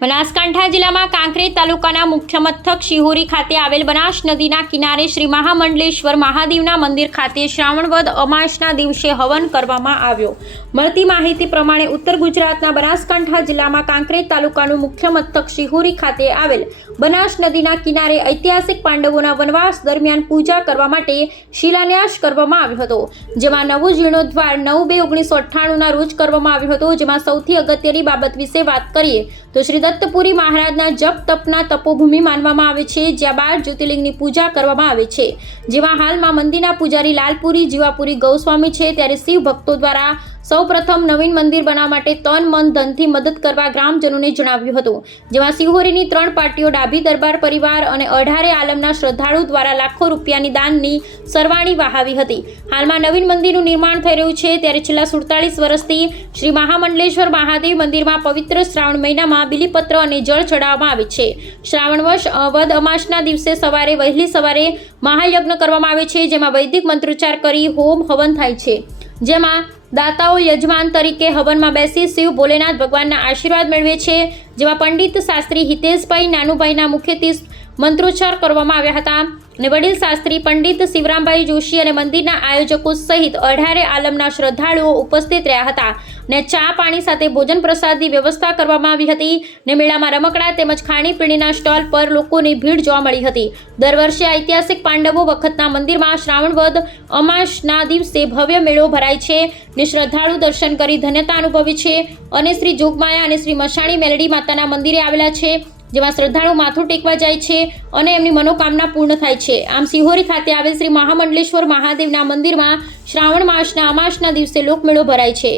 બનાસકાંઠા જિલ્લામાં કાંકરેજ તાલુકાના મુખ્ય મથક શિહોરી ખાતે આવેલ બનાસ નદીના કિનારે શ્રી મહામંડલેશ્વર મહાદેવના મંદિર ખાતે શ્રાવણ વદ અમાસના દિવસે હવન કરવામાં આવ્યો। મળતી માહિતી પ્રમાણે ઉત્તર ગુજરાતના બનાસકાંઠા જિલ્લામાં કાંકરેજ તાલુકાનું મુખ્ય મથક શિહોરી ખાતે આવેલ બનાસ નદીના કિનારે ઐતિહાસિક પાંડવોના વનવાસ દરમિયાન પૂજા કરવા માટે શિલાન્યાસ કરવામાં આવ્યો હતો, જેમાં નવો જીર્ણોદ્ધાર 9/2/1998ના રોજ કરવામાં આવ્યો હતો। જેમાં સૌથી અગત્યની બાબત વિશે વાત કરીએ તો શ્રી દત્તપુરી મહારાજના જપ તપના તપોભૂમિ માનવામાં આવે છે, જ્યાં 12 જ્યોતિર્લિંગની પૂજા કરવામાં આવે છે। જેમાં હાલમાં મંદિરના પૂજારી લાલપુરી જીવાપુરી ગૌસ્વામી છે, ત્યારે શિવ ભક્તો દ્વારા સૌપ્રથમ નવીન મંદિર બનાવવા માટે તન મન ધનથી મદદ કરવા ગ્રામજનોને જણાવ્યું હતું। જેમાં શિહોરીની 3 પાર્ટીઓ ડાભી દરબાર પરિવાર અને 18 આલમના શ્રદ્ધાળુ દ્વારા લાખો રૂપિયાની દાનની સરવાણી વહાવી હતી। હાલમાં નવીન મંદિરનું નિર્માણ થઈ રહ્યું છે, ત્યારે છેલ્લા 47 વર્ષથી શ્રી મહામંડલેશ્વર મહાદેવ મંદિરમાં પવિત્ર શ્રાવણ મહિનામાં બિલીપત્ર અને જળ ચડાવવામાં આવે છે। શ્રાવણ વદ અમાસના દિવસે સવારે વહેલી સવારે મહાયજ્ઞ કરવામાં આવે છે, જેમાં વૈદિક મંત્રોચ્ચાર કરી હોમ હવન થાય છે। જેમાં દાતાઓ યજમાન તરીકે હવનમાં બેસી શિવ ભોલેનાથ ભગવાનના આશીર્વાદ મેળવે છે। જેમાં પંડિત શાસ્ત્રી હિતેશભાઈ નાનુભાઈના મુખ્યથી મંત્રોચ્ચાર કરવામાં આવ્યા હતા અને વડીલ શાસ્ત્રી પંડિત શિવરામભાઈ જોશી અને મંદિરના આયોજકો સહિત 18 આલમના શ્રદ્ધાળુઓ ઉપસ્થિત રહ્યા હતા અને ચા પાણી સાથે ભોજન પ્રસાદની વ્યવસ્થા કરવામાં આવી હતી અને મેળામાં રમકડા તેમજ ખાણીપીણીના સ્ટોલ પર લોકોની ભીડ જોવા મળી હતી। દર વર્ષે ઐતિહાસિક પાંડવો વખતના મંદિરમાં શ્રાવણ વદ અમાસના દિવસે ભવ્ય મેળો ભરાય છે અને શ્રદ્ધાળુ દર્શન કરી ધન્યતા અનુભવે છે અને શ્રી જોગમાયા અને શ્રી મશાણી મેલડી માતાના મંદિરે આવેલા છે, જેમાં શ્રદ્ધાળુ માથું ટેકવા જાય છે અને એમની મનોકામના પૂર્ણ થાય છે। આમ શિહોરી ખાતે આવેલ શ્રી મહામંડલેશ્વર મહાદેવના મંદિરમાં શ્રાવણ માસના અમાસના દિવસે લોકમેળો ભરાય છે।